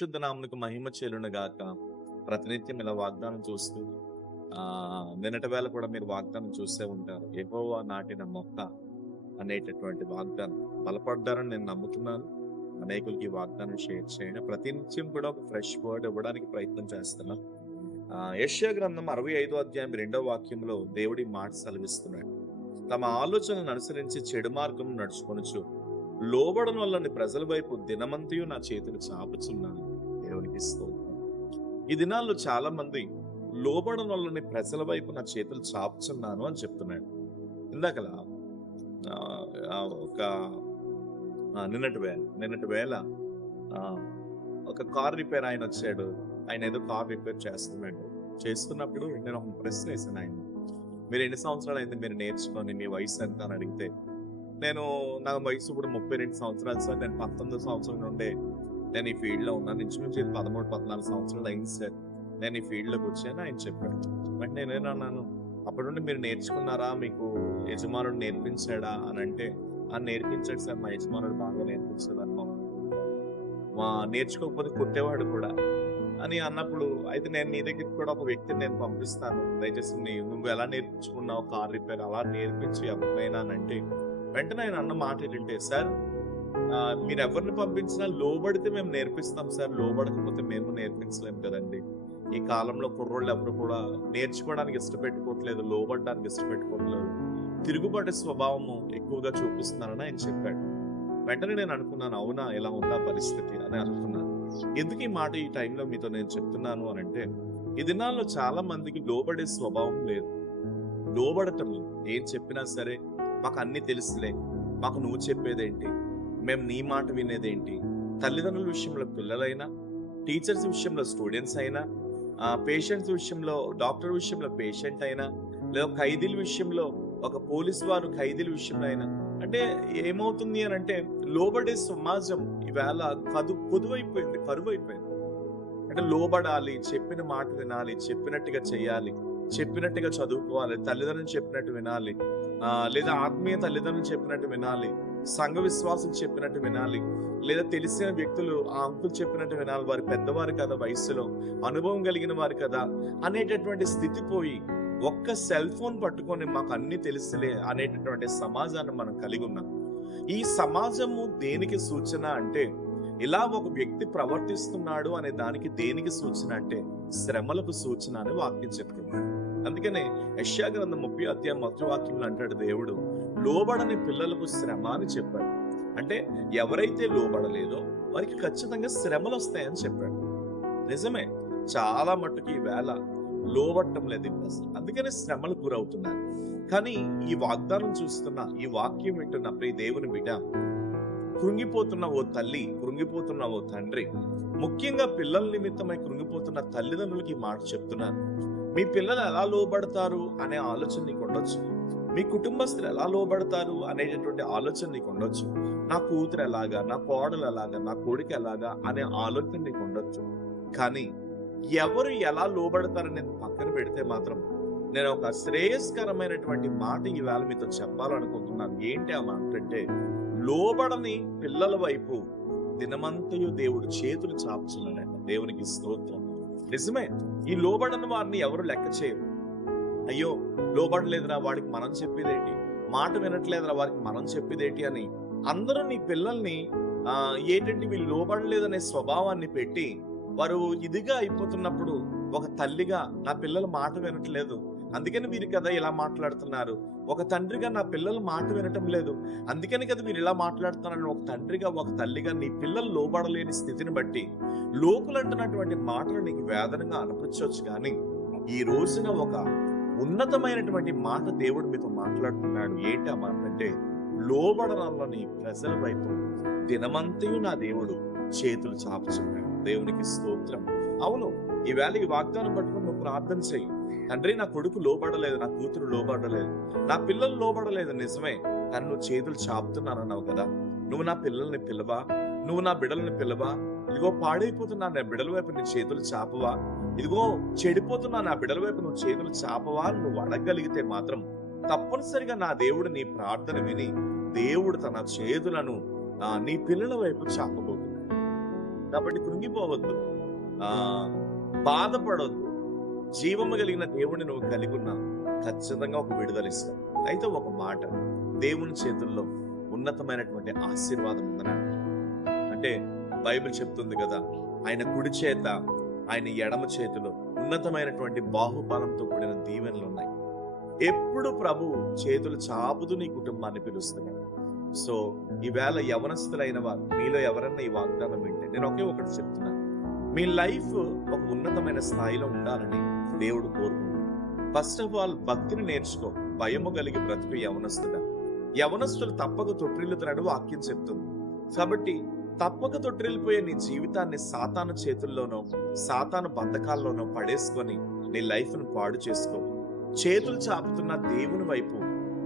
పరిశుద్ధ నామమునకు మహిమ చెల్లును గాక. ప్రతినిత్యం ఇలా వాగ్దానం చూస్తూ నిన్నటి వేళ కూడా మీరు వాగ్దానం చూసే ఉంటారు. యెహోవా నాటిన మొక్క అనేటటువంటి వాగ్దానం బలపడ్డారని నేను నమ్ముతున్నాను. అనేకులకి ఈ వాగ్దానం షేర్ చేయండి. ప్రతినిత్యం కూడా ఒక ఫ్రెష్ వర్డ్ ఇవ్వడానికి ప్రయత్నం చేస్తున్నాం. యెషయా గ్రంథం 65వ అధ్యాయం 2వ వాక్యంలో దేవుడి మాట సెలవిస్తున్నాడు. తమ ఆలోచనలను అనుసరించి చెడు మార్గం నడుచుకొనుచు లోబడన వల్లని ప్రజల వైపు దినమంతయు నా చేతులు చాపుచున్నాను. దేవునికి స్తోత్రం. ఈ దినాల్లో చాలా మంది లోబడన వల్లని ప్రజల వైపు నా చేతులు చాపుచున్నాను అని చెప్తున్నాడు. ఇందాకలా ఒక నిన్నటి వేళ ఒక కార్ రిపేర్ ఆయన వచ్చాడు. ఆయన ఏదో కార్ రిపేర్ చేస్తున్నప్పుడు నేను ఒక ప్రశ్న వేసాను ఆయన, మీరు ఎన్ని సంవత్సరాలు అయింది మీరు నేర్చుకొని, మీ వయసు ఎంత అని అడిగితే, నా వయసు ఇప్పుడు 32 సంవత్సరాలు సార్, నేను 19 సంవత్సరం నుండే నేను ఈ ఫీల్డ్ లో ఉన్నాను, ఇంచుమించు 13-14 సంవత్సరాలు అయింది సార్ నేను ఈ ఫీల్డ్ లోకి వచ్చాను ఆయన చెప్పాడు. అంటే నేనేనన్నాను, అప్పటి నుండి మీరు నేర్చుకున్నారా, మీకు యజమానుడు నేర్పించాడా అని అంటే, నేర్పించాడు సార్, మా యజమానుడు బాగా నేర్పించాడు అన్న, నేర్చుకోకపోతే కొట్టేవాడు కూడా అని అన్నప్పుడు, అయితే నేను నీ దగ్గరికి కూడా ఒక వ్యక్తిని నేను పంపిస్తాను, దయచేసి నువ్వు ఎలా నేర్పించుకున్నావు కార్ రిపేర్ అలా నేర్పించి ఎవరినైనా అని అంటే, వెంటనే ఆయన అన్న మాట ఏంటంటే, సార్ మీరు ఎవరిని పంపించినా లోబడితే మేము నేర్పిస్తాం సార్, లోబడకపోతే మేము నేర్పించలేము కదండి. ఈ కాలంలో కుర్రోళ్ళు ఎవరు కూడా నేర్చుకోవడానికి ఇష్టపెట్టుకోవట్లేదు, లోబడడానికి ఇష్టపెట్టుకోవట్లేదు, తిరుగుబాటు స్వభావము ఎక్కువగా చూపిస్తున్నారని ఆయన చెప్పాడు. వెంటనే నేను అనుకున్నాను, అవునా ఇలా ఉందా పరిస్థితి అని అనుకున్నాను. ఎందుకు ఈ మాట ఈ టైంలో మీతో నేను చెప్తున్నాను అని అంటే, ఈ దినాల్లో చాలా మందికి లోబడే స్వభావం లేదు, లోబడటం ఏం చెప్పినా సరే మాకు అన్ని తెలుసులే, మాకు నువ్వు చెప్పేదేంటి, మేము నీ మాట వినేదేంటి. తల్లిదండ్రుల విషయంలో పిల్లలైనా, టీచర్స్ విషయంలో స్టూడెంట్స్ అయినా, పేషెంట్స్ విషయంలో డాక్టర్ విషయంలో పేషెంట్ అయినా, లేదా ఖైదీల విషయంలో ఒక పోలీసు వారు ఖైదీల విషయంలో అయినా, అంటే ఏమవుతుంది అని అంటే, లోబడే సమాజం ఈవేళ కరువైపోయింది. అంటే లోబడాలి, చెప్పిన మాట వినాలి, చెప్పినట్టుగా చేయాలి, చెప్పినట్టుగా చదువుకోవాలి, తల్లిదండ్రులు చెప్పినట్టు వినాలి, లేదా ఆత్మీయ తల్లిదండ్రులు చెప్పినట్టు వినాలి, సంఘ విశ్వాసం చెప్పినట్టు వినాలి, లేదా తెలిసిన వ్యక్తులు ఆ అంకులు చెప్పినట్టు వినాలి, వారి పెద్దవారు కదా, వయసులో అనుభవం కలిగిన వారు కదా అనేటటువంటి స్థితి పోయి, ఒక్క సెల్ ఫోన్ పట్టుకొని మాకు అన్ని తెలుసులే అనేటటువంటి సమాజాన్ని మనం కలిగి ఉన్నాం. ఈ సమాజము దేనికి సూచన అంటే, ఇలా ఒక వ్యక్తి ప్రవర్తిస్తున్నాడు అనే దానికి దేనికి సూచన అంటే, శ్రమలకు సూచన అని వాక్యం చెప్తుంది. అందుకనే యెషయా గ్రంథం 30వ అధ్యాయం 1వ వాక్యంలో అంటాడు దేవుడు, లోబడని పిల్లలకు శ్రమ అని చెప్పాడు. అంటే ఎవరైతే లోబడలేదో వారికి ఖచ్చితంగా శ్రమలు వస్తాయని చెప్పాడు. నిజమే, చాలా మట్టుకు ఈ వేళ లోబట్టం లేదు, అందుకనే శ్రమలకు గురవుతున్నారు. కానీ ఈ వాగ్దానం చూస్తున్నా, ఈ వాక్యం వింటున్న ప్రియ దేవుని బిడ్డ, కృంగిపోతున్న ఓ తల్లి, కృంగిపోతున్న ఓ తండ్రి, ముఖ్యంగా పిల్లల నిమిత్తమై కృంగిపోతున్న తల్లిదండ్రులకి మాట చెప్తున్నాను. మీ పిల్లలు ఎలా లోబడతారు అనే ఆలోచన నీకు ఉండొచ్చు, మీ కుటుంబస్తులు ఎలా లోబడతారు అనేటటువంటి ఆలోచన నీకు ఉండొచ్చు, నా కూతురు ఎలాగా, నా కోడలు ఎలాగా, నా కొడుకు ఎలాగా అనే ఆలోచన నీకు ఉండొచ్చు. కానీ ఎవరు ఎలా లోబడతారని పక్కన పెడితే మాత్రం, నేను ఒక శ్రేయస్కరమైనటువంటి మాట ఈవేళ మీతో చెప్పాలనుకుంటున్నాను. ఏంటి ఆ మాట అంటే, లోబడని పిల్లల వైపు దినమంతయు దేవుడు చేతులు చాపుచున్నాడంట. దేవునికి స్తోత్రం. నిజమే, ఈ లోబడని వారిని ఎవరు లెక్క చేయరు. అయ్యో లోబడలేదురా వాడికి మనం చెప్పేదేంటి, మాట వినట్లేదురా వారికి మనం చెప్పేదేంటి అని అందరూ నీ పిల్లల్ని ఏంటంటే వీళ్ళు లోబడలేదనే స్వభావాన్ని పెట్టి, వారు ఇదిగా అయిపోతున్నప్పుడు, ఒక తల్లిగా నా పిల్లలు మాట వినట్లేదు అందుకని వీరు కదా ఇలా మాట్లాడుతున్నారు, ఒక తండ్రిగా నా పిల్లలు మాట వినటం లేదు అందుకని కదా మీరు ఇలా మాట్లాడుతున్నారని ఒక తండ్రిగా, ఒక తల్లిగా నీ పిల్లలు లోబడలేని స్థితిని బట్టి లోకులు అంటున్నటువంటి మాటలు నీకు వేదనగా అనిపించవచ్చు. కానీ ఈ రోజున ఒక ఉన్నతమైనటువంటి మాట దేవుడు మీతో మాట్లాడుతున్నాడు. ఏంటి ఆ మాట అంటే, లోబడరాలని ప్రజల వైపు దినమంతయు నా దేవుడు చేతులు చాపుచున్నాడు. దేవునికి స్తోత్రం. అవును, ఈవేళ ఈ వాగ్దానం పట్టుకుని నువ్వు ప్రార్థన చెయ్యి. తండ్రి, నా కొడుకు లోబడలేదు, నా కూతురు లోబడలేదు, నా పిల్లలు లోబడలేదు, నిజమే, కానీ నువ్వు చేతులు చాపుతున్నానన్నావు కదా, నువ్వు నా పిల్లల్ని పిలవా, నువ్వు నా బిడ్డల్ని పిలవా, ఇదిగో పాడైపోతున్నా నా బిడ్డల వైపు నీ చేతులు చాపవా, ఇదిగో చెడిపోతున్నా నా బిడ్డల వైపు నువ్వు చేతులు చాపవా అని నువ్వు అడగగలిగితే మాత్రం తప్పనిసరిగా నా దేవుడు నీ ప్రార్థన విని దేవుడు తన చేతులను నీ పిల్లల వైపు చాపబోతున్నాడు. కాబట్టి కృంగిపోవద్దు, ఆ బాధపడొద్దు. జీవము కలిగిన దేవుడిని నువ్వు కలిగి ఉన్నావు, ఖచ్చితంగా ఒక విడుదల ఇస్తావు. అయితే ఒక మాట, దేవుని చేతుల్లో ఉన్నతమైనటువంటి ఆశీర్వాదం ఉందనా అంటే బైబిల్ చెప్తుంది కదా, ఆయన కుడి చేత, ఆయన ఎడమ చేతిలో ఉన్నతమైనటువంటి బాహుబలంతో కూడిన దీవెనలు ఉన్నాయి. ఎప్పుడు ప్రభు చేతులు చాపుతూ నీ కుటుంబాన్ని పిలుస్తున్నాడు. సో ఈవేళ యవనస్తులైన వారు మీలో ఎవరన్నా ఈ వాగ్దానం వింటే నేను ఒకటి చెప్తున్నాను, మీ లైఫ్ ఒక ఉన్నతమైన స్థాయిలో ఉండాలని దేవుడు కోరుకుంటున్నాడు. ఫస్ట్ ఆఫ్ ఆల్ భక్తిని నేర్చుకో, భయము కలిగి బ్రతుకు యవనస్తుడా. యవనస్తులు తప్పక తొట్టిల్లుతున్నాడు వాక్యం చెప్తుంది. కాబట్టి తప్పక తొట్టిల్లిపోయే నీ జీవితాన్ని సాతాను చేతుల్లోనో సాతాను బంధకాల్లోనో పడేసుకొని నీ లైఫ్ ను పాడు చేసుకో. చేతులు చాపుతున్న దేవుని వైపు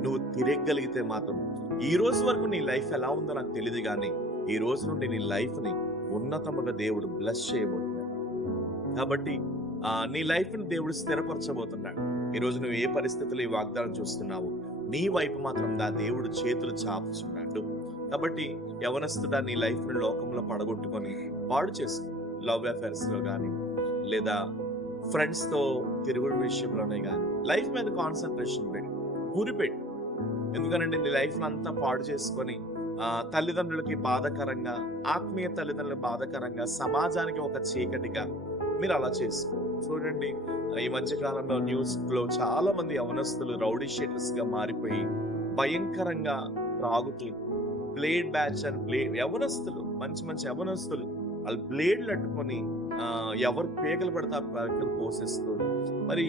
నువ్వు తిరగగలిగితే మాత్రం ఈ రోజు వరకు నీ లైఫ్ ఎలా ఉందో నాకు తెలియదు, కానీ ఈ రోజు నుండి నీ లైఫ్ ని ఉన్నతముగా దేవుడు బ్లెస్ చేయబోతున్నాడు. కాబట్టి నీ లైఫ్ ని దేవుడు స్థిరపరచబోతున్నాడు. ఈ రోజు నువ్వు ఏ పరిస్థితుల్లో ఈ వాగ్దానం చూస్తున్నావు, నీ వైపు మాత్రం దేవుడు చేతులు చాపుచున్నాడు. కాబట్టి యవనస్తుడా, నీ లైఫ్ ని లోకంలో పడగొట్టుకొని పాడు చేసుకో. లవ్ అఫైర్స్ లో కానీ లేదా ఫ్రెండ్స్ తో తిరుగుడు విషయంలోనే కానీ లైఫ్ మీద కాన్సన్ట్రేషన్ పెట్టి గురిపెట్టి. ఎందుకనంటే నీ లైఫ్ అంతా పాడు చేసుకొని తల్లిదండ్రులకి బాధకరంగా, ఆత్మీయ తల్లిదండ్రులకు బాధకరంగా, సమాజానికి ఒక చీకటిగా మీరు అలా చేసుకో. చూడండి, ఈ మధ్య కాలంలో న్యూస్ లో చాలా మంది యవనస్తులు రౌడీ షీటర్స్ గా మారిపోయి భయంకరంగా త్రాగుతూ బ్లేడ్ బ్యాచ్ అని యవనస్తులు, మంచి యవనస్తులు వాళ్ళు బ్లేడ్లు అట్టుకొని ఎవరు పేకలు పడితే ఆ పేకలు పోసేస్తూ, మరి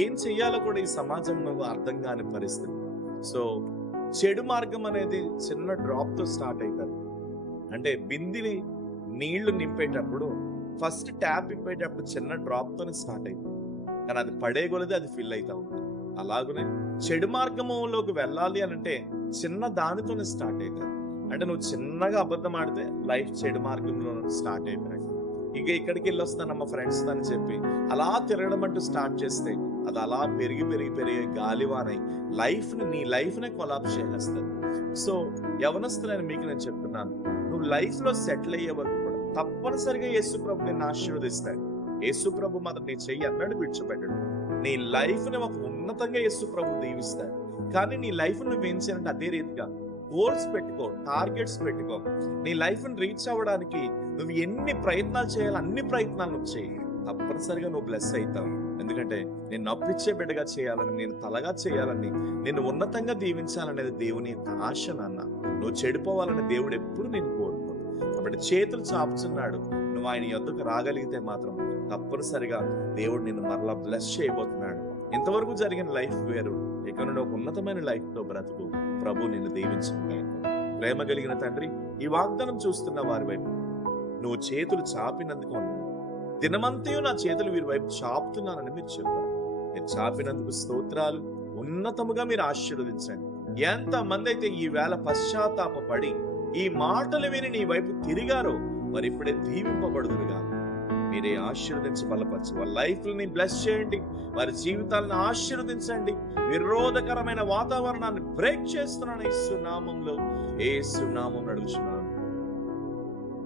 ఏం చెయ్యాలో కూడా ఈ సమాజంలో అర్థం కాని పరిస్థితి. సో చెడు మార్గం అనేది చిన్న డ్రాప్ తో స్టార్ట్ అవుతుంది. అంటే బిందిని నీళ్లు నింపేటప్పుడు ఫస్ట్ ట్యాప్ ఇప్పేటప్పుడు చిన్న డ్రాప్ తోనే స్టార్ట్ అవుతుంది, కానీ అది పడే కొలది అది ఫిల్ అవుతా ఉంటుంది. అలాగనే చెడు మార్గంలోకి వెళ్ళాలి అని అంటే చిన్న దానితోనే స్టార్ట్ అవుతుంది. అంటే నువ్వు చిన్నగా అబద్ధం ఆడితే లైఫ్ చెడు మార్గంలో స్టార్ట్ అయిపోయినట్టు. ఇక ఇక్కడికి వెళ్ళి వస్తానమ్మ ఫ్రెండ్స్ అని చెప్పి అలా తిరగడం అంటూ స్టార్ట్ చేస్తే అది అలా పెరిగి గాలివానై నీ లైఫ్ నే కొలాప్స్ చేసేస్తుంది. సో యవనస్తులైన మీకు నేను చెప్తున్నాను, నువ్వు లైఫ్ లో సెటిల్ అయ్యే వరకు కూడా తప్పనిసరిగా యేసు ప్రభు నిన్ను ఆశీర్వదిస్తాడు. యేసు ప్రభు మాత్రం నీ చెయ్యి అన్నాడు విడిచిపెట్టడు. నీ లైఫ్ ని ఒక ఉన్నతంగా యేసు ప్రభు దీవిస్తాడు. కానీ నీ లైఫ్ నువ్వు ఏం చేయాలంటే అదే రీతిగా గోల్స్ పెట్టుకో, టార్గెట్స్ పెట్టుకో. నీ లైఫ్ ని రీచ్ అవ్వడానికి నువ్వు ఎన్ని ప్రయత్నాలు చేయాలి అన్ని ప్రయత్నాలు నువ్వు చేయి. తప్పనిసరిగా నువ్వు బ్లెస్ అవుతావు. ఎందుకంటే నేను నప్పిచ్చే బిడ్డగా చేయాలని, నేను తలగా చేయాలని, నేను ఉన్నతంగా దీవించాలనేది దేవుని యొక్క ఆశ నాన్న. నువ్వు చెడిపోవాలని దేవుడు ఎప్పుడు నేను కోరుకోడు. కాబట్టి చేతులు చాపుచున్నాడు, నువ్వు ఆయన యొద్దకు రాగలిగితే మాత్రం తప్పనిసరిగా దేవుడు నిన్ను మరలా బ్లెస్ చేయబోతున్నాడు. ఇంతవరకు జరిగిన లైఫ్ వేరు, ఇక నుండి ఒక ఉన్నతమైన లైఫ్ తో బ్రతుకు. ప్రభు నిన్ను దీవించింది. ప్రేమ కలిగిన తండ్రి, ఈ వాగ్దానం చూస్తున్న వారి వైపు నువ్వు చేతులు చాపినందుకు దినమంతయు నా చేతులు వీరి వైపు చాపుతున్నానని మీరు చెప్పారు. మీరు చాపినందుకు స్తోత్రాలు. ఉన్నతముగా మీరు ఆశీర్వదించండి. ఎంత మంది అయితే ఈ వేళ పశ్చాత్తాపడి ఈ మాటలు విని నీ వైపు తిరిగారో మరి ఇప్పుడే దీవింపబడుదురుగా. మీరే ఆశీర్వదించి బలపరచు. వాళ్ళ లైఫ్ ని బ్లెస్ చేయండి, వారి జీవితాలను ఆశీర్వదించండి. విరోధకరమైన వాతావరణాన్ని బ్రేక్ చేస్తున్నాను యేసు నామం నడుచున్నాను.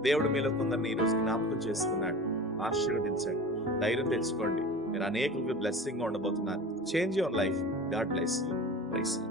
దేవుడు మీలో కొందరిని ఈ రోజు జ్ఞాపకం చేసుకున్నాడు. ఆశీర్వదించండి, ధైర్యం తెచ్చుకోండి. మీరు అనేకులకు బ్లెస్సింగ్ గా ఉండబోతున్నారు. Change your life. God bless you. Praise you.